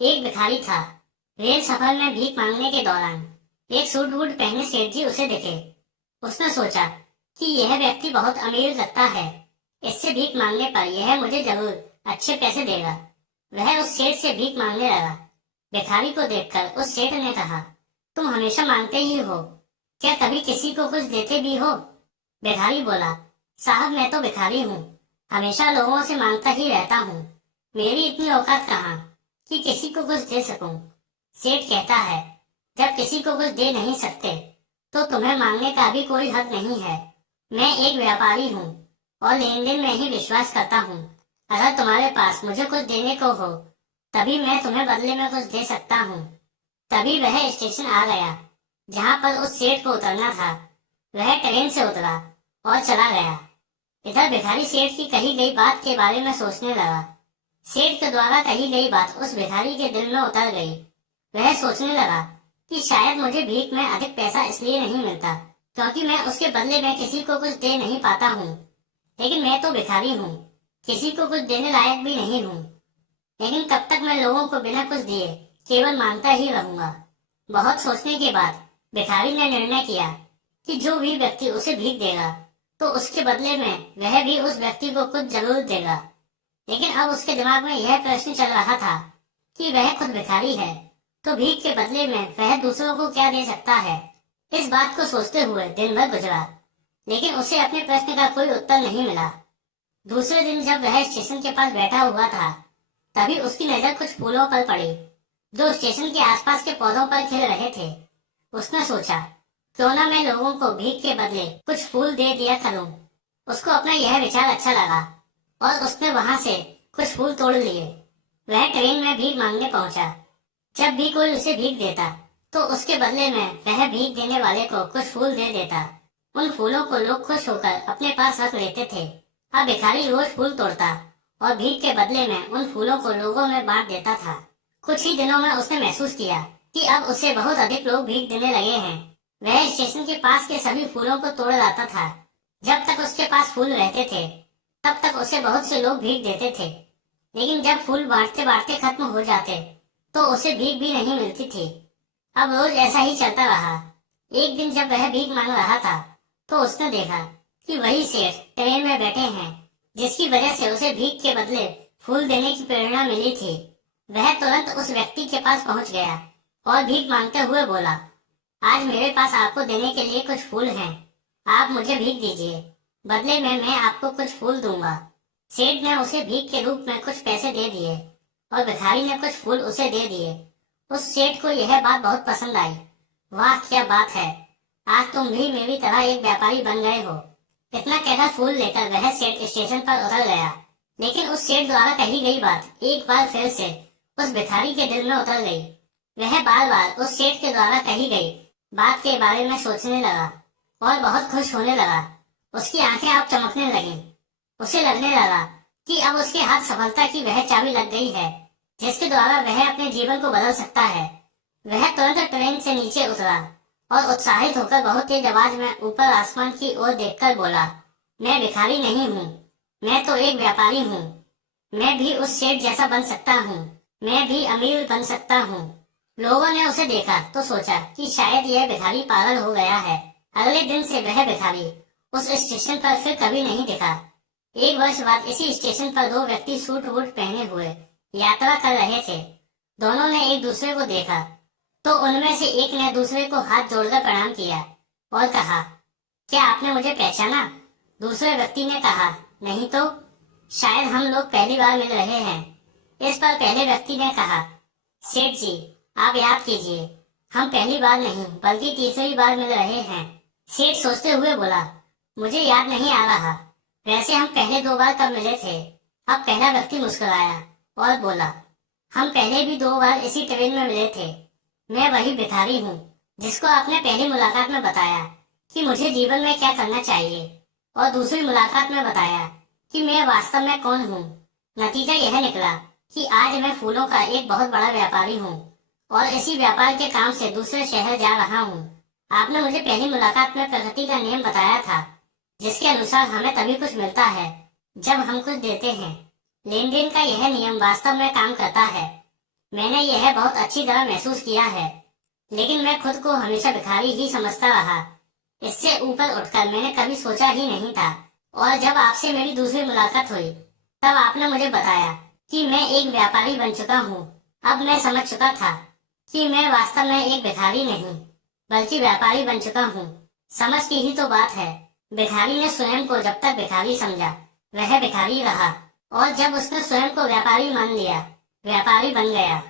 एक भिखारी था। रेल सफर में भीख मांगने के दौरान एक सूट बूट पहने सेठ जी उसे दिखे। उसने सोचा कि यह व्यक्ति बहुत अमीर लगता है, इससे भीख मांगने पर यह मुझे जरूर अच्छे पैसे देगा। वह उस सेठ से भीख मांगने लगा। भिखारी को देखकर उस सेठ ने कहा, तुम हमेशा मांगते ही हो, क्या कभी किसी को कुछ देते भी हो? भिखारी बोला, साहब मैं तो भिखारी हूँ, हमेशा लोगों से मांगता ही रहता हूँ। मेरी इतनी औकात कहाँ कि किसी को कुछ दे सकूं। सेठ कहता है, जब किसी को कुछ दे नहीं सकते तो तुम्हें मांगने का भी कोई हक नहीं है। मैं एक व्यापारी हूँ और लेन देन में ही विश्वास करता हूँ। अगर तुम्हारे पास मुझे कुछ देने को हो तभी मैं तुम्हें बदले में कुछ दे सकता हूँ। तभी वह स्टेशन आ गया जहाँ पर उस सेठ को उतरना था। वह ट्रेन से उतरा और चला गया। इधर भिखारी सेठ की कही गई बात के बारे में सोचने लगा। सेठ के द्वारा कही गई बात उस भिखारी के दिल में उतर गई। वह सोचने लगा कि शायद मुझे भीख में अधिक पैसा इसलिए नहीं मिलता क्योंकि मैं उसके बदले में किसी को कुछ दे नहीं पाता हूँ। लेकिन मैं तो भिखारी हूँ, किसी को कुछ देने लायक भी नहीं हूँ। लेकिन कब तक मैं लोगों को बिना कुछ दिए केवल मांगता ही रहूंगा। बहुत सोचने के बाद भिखारी ने निर्णय किया कि जो भी व्यक्ति उसे भीख देगा तो उसके बदले में वह भी उस व्यक्ति को कुछ जरूर देगा। लेकिन अब उसके दिमाग में यह प्रश्न चल रहा था कि वह खुद भिखारी है तो भीख के बदले में वह दूसरों को क्या दे सकता है। इस बात को सोचते हुए दिन भर गुजरा, लेकिन उसे अपने प्रश्न का कोई उत्तर नहीं मिला। दूसरे दिन जब वह स्टेशन के पास बैठा हुआ था तभी उसकी नजर कुछ फूलों पर पड़ी जो स्टेशन के आसपास के पौधों पर खिल रहे थे। उसने सोचा, क्यों ना मैं लोगों को भीख के बदले कुछ फूल दे दिया करूं। उसको अपना यह विचार अच्छा लगा और उसने वहां से कुछ फूल तोड़ लिए। वह ट्रेन में भीख मांगने पहुंचा। जब भी कोई उसे भीख देता तो उसके बदले में वह भीख देने वाले को कुछ फूल दे देता। उन फूलों को लोग खुश होकर अपने पास रख लेते थे। अब भिखारी रोज फूल तोड़ता और भीख के बदले में उन फूलों को लोगों में बांट देता था। कुछ ही दिनों में उसने महसूस किया कि अब उसे बहुत अधिक लोग भीख देने लगे हैं। वह स्टेशन के पास के सभी फूलों को तोड़ लाता था। जब तक उसके पास फूल रहते थे तब तक उसे बहुत से लोग भीख देते थे, लेकिन जब फूल बांटते बांटते खत्म हो जाते तो उसे भीख भी नहीं मिलती थी। अब रोज ऐसा ही चलता रहा। एक दिन जब वह भीख मांग रहा था तो उसने देखा कि वही सेठ ट्रेन में बैठे हैं जिसकी वजह से उसे भीख के बदले फूल देने की प्रेरणा मिली थी। वह तुरंत उस व्यक्ति के पास पहुंच गया और भीख मांगते हुए बोला, आज मेरे पास आपको देने के लिए कुछ फूल हैं, आप मुझे भीख दीजिए, बदले में मैं आपको कुछ फूल दूंगा। सेठ ने उसे भीख के रूप में कुछ पैसे दे दिए और भिखारी ने कुछ फूल उसे दे दिए। उस सेठ को यह बात बहुत पसंद आई। वाह क्या बात है, आज तुम भी मेरी तरह एक व्यापारी बन गए हो। इतना कहकर फूल लेकर वह सेठ स्टेशन पर उतर गया। लेकिन उस सेठ द्वारा कही गई बात एक बार फिर से उस भिखारी के दिल में उतर गई। वह बार बार उस सेठ के द्वारा कही गई बात के बारे में सोचने लगा और बहुत खुश होने लगा। उसकी आंखें अब चमकने लगीं। उसे लगने लगा कि अब उसके हाथ सफलता की वह चाबी लग गई है जिसके द्वारा वह अपने जीवन को बदल सकता है। वह तुरंत ट्रेन से नीचे उतरा और उत्साहित होकर बहुत तेज आवाज में ऊपर आसमान की ओर देखकर बोला, मैं भिखारी नहीं हूँ, मैं तो एक व्यापारी हूँ। मैं भी उस सेठ जैसा बन सकता हूँ, मैं भी अमीर बन सकता हूँ। लोगों ने उसे देखा तो सोचा कि शायद यह भिखारी पागल हो गया है। अगले दिन से वह भिखारी उस स्टेशन पर फिर कभी नहीं दिखा। एक वर्ष बाद इसी स्टेशन पर दो व्यक्ति सूट बूट पहने हुए यात्रा कर रहे थे। दोनों ने एक दूसरे को देखा तो उनमें से एक ने दूसरे को हाथ जोड़कर प्रणाम किया और कहा, क्या आपने मुझे पहचाना? दूसरे व्यक्ति ने कहा, नहीं तो, शायद हम लोग पहली बार मिल रहे हैं। इस पर पहले व्यक्ति ने कहा, सेठ जी आप याद कीजिए, हम पहली बार नहीं बल्कि तीसरी बार मिल रहे हैं। सेठ सोचते हुए बोला, मुझे याद नहीं आ रहा, वैसे हम पहले दो बार कब मिले थे? अब पहला व्यक्ति मुस्कुराया और बोला, हम पहले भी दो बार इसी ट्रेन में मिले थे। मैं वही भिखारी हूँ जिसको आपने पहली मुलाकात में बताया कि मुझे जीवन में क्या करना चाहिए और दूसरी मुलाकात में बताया कि मैं वास्तव में कौन हूँ। नतीजा यह निकला कि आज मैं फूलों का एक बहुत बड़ा व्यापारी हूँ और इसी व्यापार के काम से दूसरे शहर जा रहा हूँ। आपने मुझे पहली मुलाकात में प्रकृति का नियम बताया था जिसके अनुसार हमें तभी कुछ मिलता है जब हम कुछ देते हैं। लेन देन का यह नियम वास्तव में काम करता है। मैंने यह बहुत अच्छी तरह महसूस किया है, लेकिन मैं खुद को हमेशा भिखारी ही समझता रहा। इससे ऊपर उठकर मैंने कभी सोचा ही नहीं था। और जब आपसे मेरी दूसरी मुलाकात हुई, तब आपने मुझे बताया कि मैं एक व्यापारी बन चुका हूँ। अब मैं समझ चुका था कि मैं वास्तव में एक भिखारी नहीं, बल्कि व्यापारी बन चुका हूँ। समझ की ही तो बात है। भिखारी ने स्वयं को जब तक भिखारी समझा, वह भिखारी रहा, और जब उसने स्वयं को व्यापारी मान लिया, व्यापारी बन गया।